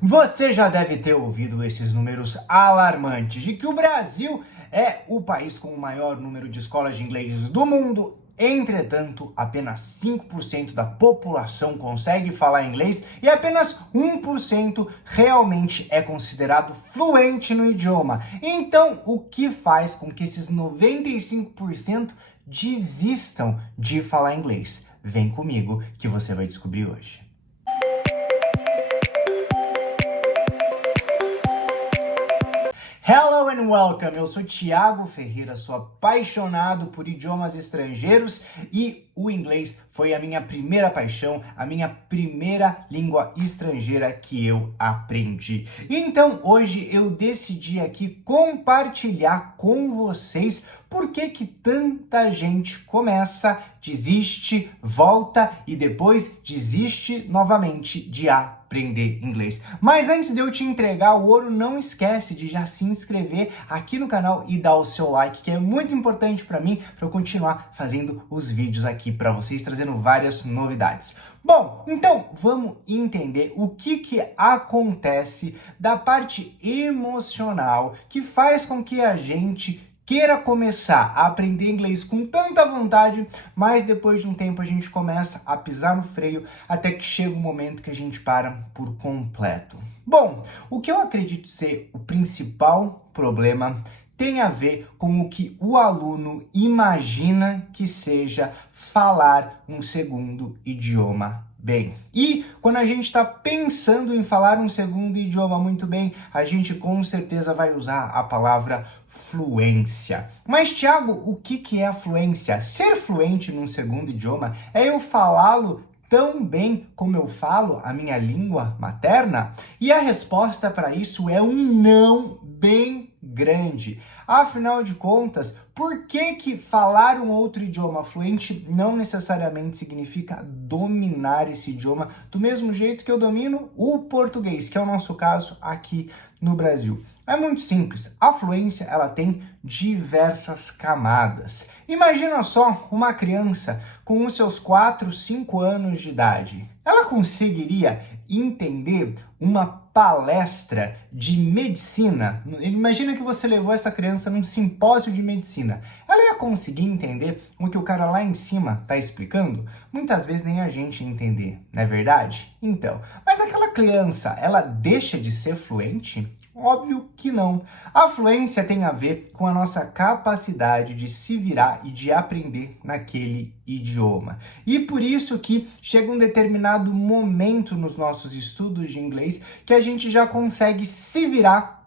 Você já deve ter ouvido esses números alarmantes de que o Brasil é o país com o maior número de escolas de inglês do mundo. Entretanto, apenas 5% da população consegue falar inglês e apenas 1% realmente é considerado fluente no idioma. Então, o que faz com que esses 95% desistam de falar inglês? Vem comigo que você vai descobrir hoje. Hello and welcome! Eu sou Thiago Ferreira, sou apaixonado por idiomas estrangeiros e o inglês foi a minha primeira paixão, a minha primeira língua estrangeira que eu aprendi. Então hoje eu decidi aqui compartilhar com vocês por que tanta gente começa, desiste, volta e depois desiste novamente de aprender inglês. Mas antes de eu te entregar o ouro, não esquece de já se inscrever aqui no canal e dar o seu like, que é muito importante para mim, para eu continuar fazendo os vídeos aqui para vocês, trazendo várias novidades. Bom, então vamos entender o que acontece da parte emocional que faz com que a gente queira começar a aprender inglês com tanta vontade, mas depois de um tempo a gente começa a pisar no freio até que chega um momento que a gente para por completo. Bom, o que eu acredito ser o principal problema tem a ver com o que o aluno imagina que seja falar um segundo idioma bem. E quando a gente está pensando em falar um segundo idioma muito bem, a gente com certeza vai usar a palavra fluência. Mas, Thiago, o que é a fluência? Ser fluente num segundo idioma é eu falá-lo tão bem como eu falo a minha língua materna? E a resposta para isso é um não bem grande. Afinal de contas, por que falar um outro idioma fluente não necessariamente significa dominar esse idioma do mesmo jeito que eu domino o português, que é o nosso caso aqui no Brasil? É muito simples. A fluência, ela tem diversas camadas. Imagina só uma criança com os seus 4, 5 anos de idade. Ela conseguiria entender uma palestra de medicina? Imagina que você levou essa criança num simpósio de medicina. Ela ia conseguir entender o que o cara lá em cima está explicando? Muitas vezes nem a gente ia entender, não é verdade? Então, mas aquela criança, ela deixa de ser fluente? Óbvio que não. A fluência tem a ver com a nossa capacidade de se virar e de aprender naquele idioma. E por isso que chega um determinado momento nos nossos estudos de inglês que a gente já consegue se virar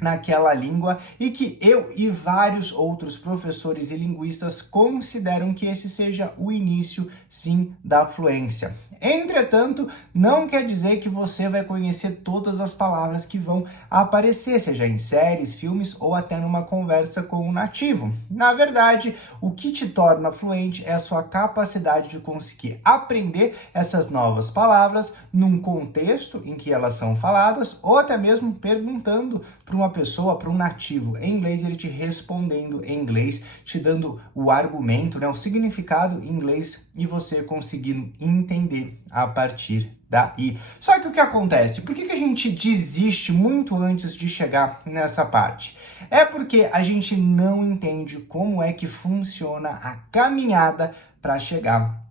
naquela língua e que eu e vários outros professores e linguistas consideram que esse seja o início, sim, da fluência. Entretanto, não quer dizer que você vai conhecer todas as palavras que vão aparecer, seja em séries, filmes ou até numa conversa com um nativo. Na verdade, o que te torna fluente é a sua capacidade de conseguir aprender essas novas palavras num contexto em que elas são faladas ou até mesmo perguntando para uma pessoa, para um nativo em inglês, ele te respondendo em inglês, te dando o argumento, o significado em inglês e você conseguindo entender a partir daí. Só que o que acontece? Por que a gente desiste muito antes de chegar nessa parte? É porque a gente não entende como é que funciona a caminhada para chegar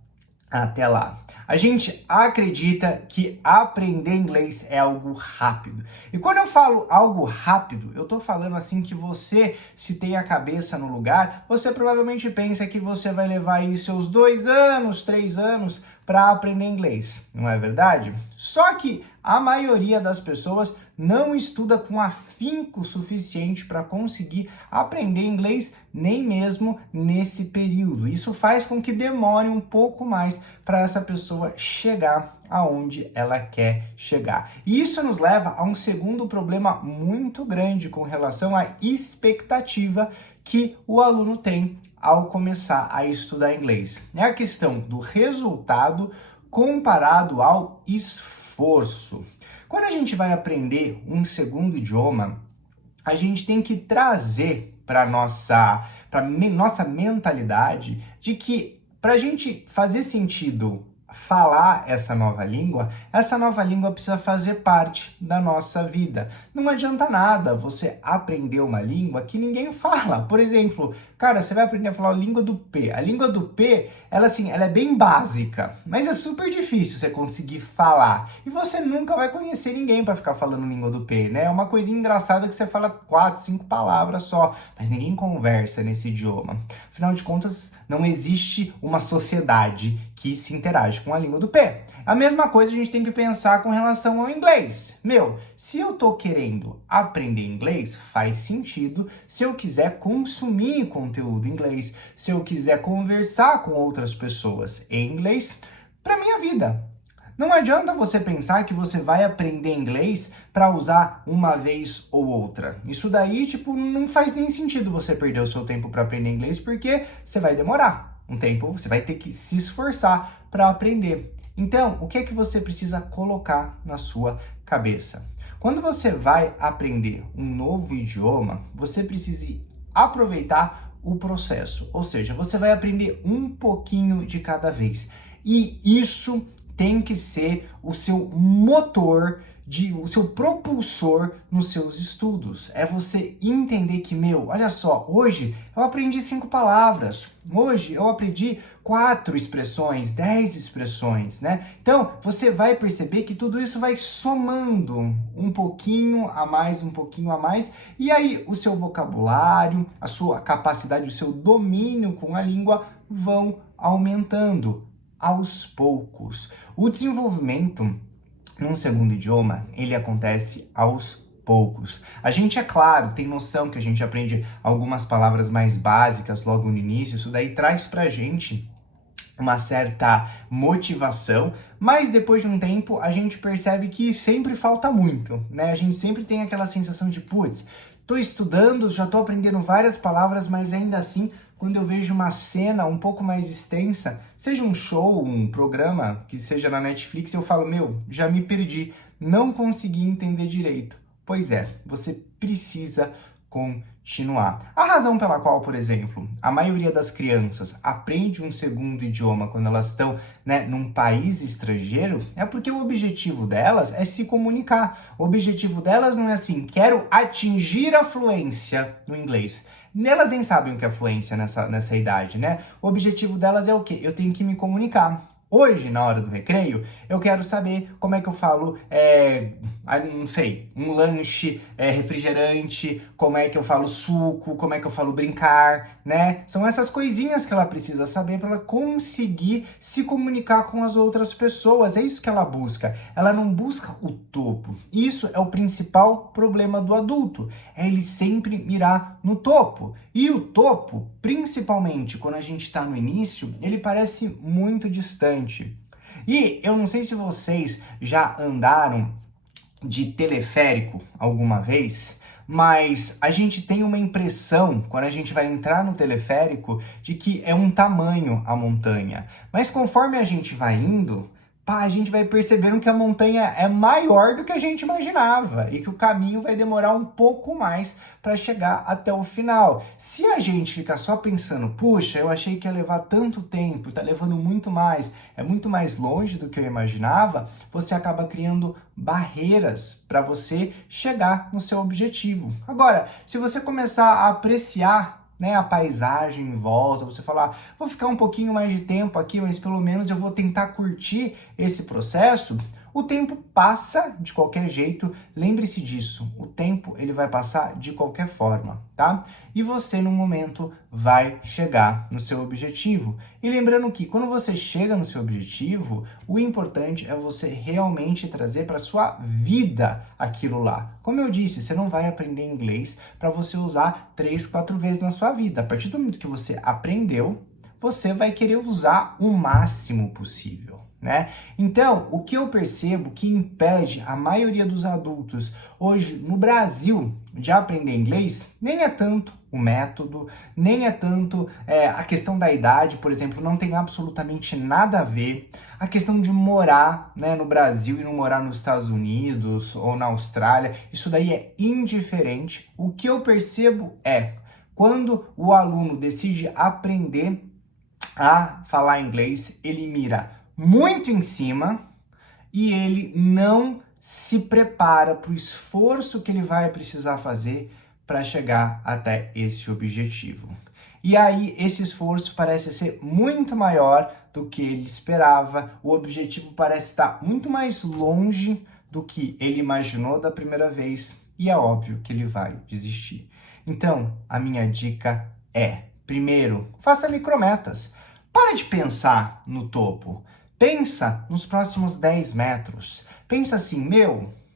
até lá. A gente acredita que aprender inglês é algo rápido. E quando eu falo algo rápido, eu tô falando assim que você, se tem a cabeça no lugar, você provavelmente pensa que você vai levar aí seus 2 anos, 3 anos para aprender inglês, não é verdade? Só que a maioria das pessoas não estuda com afinco suficiente para conseguir aprender inglês nem mesmo nesse período. Isso faz com que demore um pouco mais para essa pessoa chegar aonde ela quer chegar. E isso nos leva a um segundo problema muito grande com relação à expectativa que o aluno tem ao começar a estudar inglês. É a questão do resultado comparado ao esforço. Quando a gente vai aprender um segundo idioma, a gente tem que trazer para nossa mentalidade de que para a gente fazer sentido falar essa nova língua precisa fazer parte da nossa vida. Não adianta nada você aprender uma língua que ninguém fala. Por exemplo, cara, você vai aprender a falar a língua do P. A língua do P, ela é bem básica, mas é super difícil você conseguir falar. E você nunca vai conhecer ninguém para ficar falando língua do P, né? É uma coisinha engraçada que você fala 4, 5 palavras só, mas ninguém conversa nesse idioma. Afinal de contas, não existe uma sociedade que se interage com a língua do P. A mesma coisa a gente tem que pensar com relação ao inglês. Se eu tô querendo aprender inglês, faz sentido se eu quiser consumir conteúdo em inglês, se eu quiser conversar com outras pessoas em inglês para minha vida. Não adianta você pensar que você vai aprender inglês para usar uma vez ou outra. Isso daí, não faz nem sentido você perder o seu tempo para aprender inglês, porque você vai demorar um tempo, você vai ter que se esforçar para aprender. Então, o que é que você precisa colocar na sua cabeça? Quando você vai aprender um novo idioma, você precisa aproveitar o processo. Ou seja, você vai aprender um pouquinho de cada vez. E isso tem que ser o seu motor, o seu propulsor nos seus estudos. É você entender que, olha só, hoje eu aprendi 5 palavras, hoje eu aprendi 4 expressões, 10 expressões, né? Então, você vai perceber que tudo isso vai somando um pouquinho a mais, e aí o seu vocabulário, a sua capacidade, o seu domínio com a língua vão aumentando aos poucos. O desenvolvimento num segundo idioma, ele acontece aos poucos. A gente, é claro, tem noção que a gente aprende algumas palavras mais básicas logo no início, isso daí traz pra gente uma certa motivação, mas depois de um tempo a gente percebe que sempre falta muito, né? A gente sempre tem aquela sensação de, tô estudando, já tô aprendendo várias palavras, mas ainda assim, quando eu vejo uma cena um pouco mais extensa, seja um show, um programa, que seja na Netflix, eu falo, já me perdi, não consegui entender direito. Pois é, você precisa continuar. A razão pela qual, por exemplo, a maioria das crianças aprende um segundo idioma quando elas estão, num país estrangeiro, é porque o objetivo delas é se comunicar. O objetivo delas não é assim, quero atingir a fluência no inglês. Elas nem sabem o que é fluência nessa idade, né? O objetivo delas é o quê? Eu tenho que me comunicar. Hoje, na hora do recreio, eu quero saber como é que eu falo, não sei, um lanche, refrigerante, como é que eu falo suco, como é que eu falo brincar, né? São essas coisinhas que ela precisa saber para ela conseguir se comunicar com as outras pessoas. É isso que ela busca. Ela não busca o topo. Isso é o principal problema do adulto. É ele sempre mirar no topo. E o topo, principalmente quando a gente está no início, ele parece muito distante. E eu não sei se vocês já andaram de teleférico alguma vez, mas a gente tem uma impressão, quando a gente vai entrar no teleférico, de que é um tamanho a montanha. Mas conforme a gente vai indo, a gente vai percebendo que a montanha é maior do que a gente imaginava e que o caminho vai demorar um pouco mais para chegar até o final. Se a gente ficar só pensando, puxa, eu achei que ia levar tanto tempo, tá levando muito mais, é muito mais longe do que eu imaginava, você acaba criando barreiras para você chegar no seu objetivo. Agora, se você começar a apreciar a paisagem em volta, você falar, vou ficar um pouquinho mais de tempo aqui, mas pelo menos eu vou tentar curtir esse processo, o tempo passa de qualquer jeito, lembre-se disso, o tempo ele vai passar de qualquer forma, tá? E você no momento vai chegar no seu objetivo. E lembrando que quando você chega no seu objetivo, o importante é você realmente trazer para sua vida aquilo lá. Como eu disse, você não vai aprender inglês para você usar 3, 4 vezes na sua vida. A partir do momento que você aprendeu, você vai querer usar o máximo possível, né? Então, o que eu percebo que impede a maioria dos adultos hoje no Brasil de aprender inglês nem é tanto o método, nem é tanto a questão da idade, por exemplo, não tem absolutamente nada a ver. A questão de morar, no Brasil e não morar nos Estados Unidos ou na Austrália, isso daí é indiferente. O que eu percebo é quando o aluno decide aprender a falar inglês, ele mira muito em cima e ele não se prepara para o esforço que ele vai precisar fazer para chegar até esse objetivo. E aí, esse esforço parece ser muito maior do que ele esperava, o objetivo parece estar muito mais longe do que ele imaginou da primeira vez, e é óbvio que ele vai desistir. Então, a minha dica é, primeiro, faça micrometas. Para de pensar no topo. Pensa nos próximos 10 metros. Pensa assim,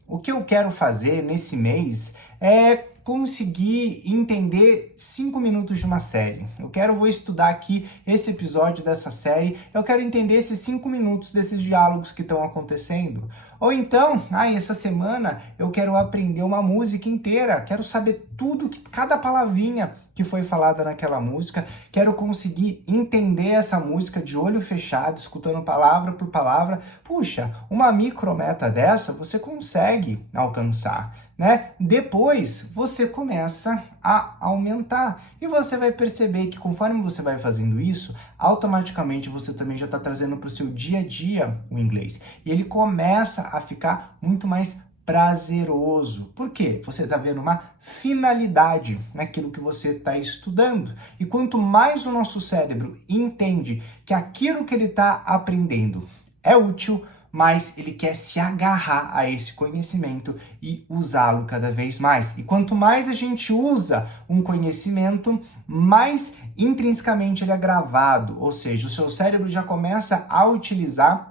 o que eu quero fazer nesse mês é conseguir entender 5 minutos de uma série. Vou estudar aqui esse episódio dessa série, eu quero entender esses 5 minutos desses diálogos que estão acontecendo. Ou então, essa semana eu quero aprender uma música inteira, quero saber tudo, cada palavrinha que foi falada naquela música, quero conseguir entender essa música de olho fechado, escutando palavra por palavra. Puxa, uma micrometa dessa você consegue alcançar, né? Depois você começa a aumentar e você vai perceber que conforme você vai fazendo isso, automaticamente você também já está trazendo para o seu dia a dia o inglês e ele começa a ficar muito mais prazeroso. Por quê? Você está vendo uma finalidade naquilo que você está estudando. E quanto mais o nosso cérebro entende que aquilo que ele está aprendendo é útil, mais ele quer se agarrar a esse conhecimento e usá-lo cada vez mais. E quanto mais a gente usa um conhecimento, mais intrinsecamente ele é gravado, ou seja, o seu cérebro já começa a utilizar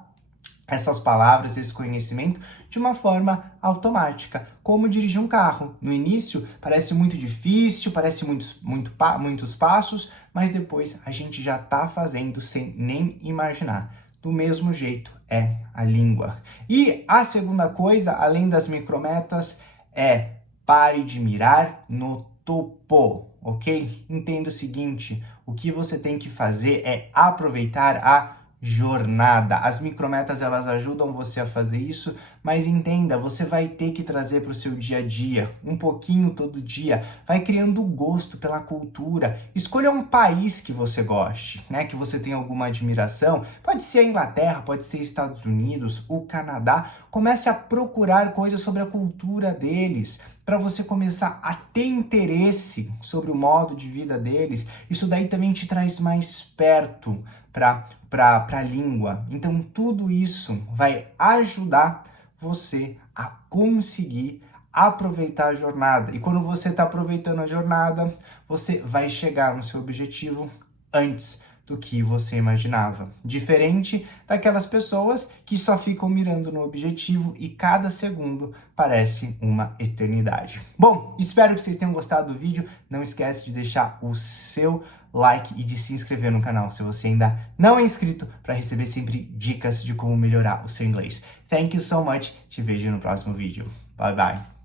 essas palavras, esse conhecimento, de uma forma automática, como dirigir um carro. No início parece muito difícil, parece muitos passos, mas depois a gente já está fazendo sem nem imaginar. Do mesmo jeito é a língua. E a segunda coisa, além das micrometas, é pare de mirar no topo, ok? Entenda o seguinte, o que você tem que fazer é aproveitar a jornada. As micrometas, elas ajudam você a fazer isso, mas entenda, você vai ter que trazer para o seu dia a dia, um pouquinho todo dia, vai criando gosto pela cultura. Escolha um país que você goste, né, que você tenha alguma admiração, pode ser a Inglaterra, pode ser Estados Unidos, o Canadá, comece a procurar coisas sobre a cultura deles, para você começar a ter interesse sobre o modo de vida deles. Isso daí também te traz mais perto para a língua. Então, tudo isso vai ajudar você a conseguir aproveitar a jornada. E quando você está aproveitando a jornada, você vai chegar no seu objetivo antes do que você imaginava. Diferente daquelas pessoas que só ficam mirando no objetivo e cada segundo parece uma eternidade. Bom, espero que vocês tenham gostado do vídeo. Não esquece de deixar o seu like e de se inscrever no canal se você ainda não é inscrito para receber sempre dicas de como melhorar o seu inglês. Thank you so much. Te vejo no próximo vídeo. Bye bye.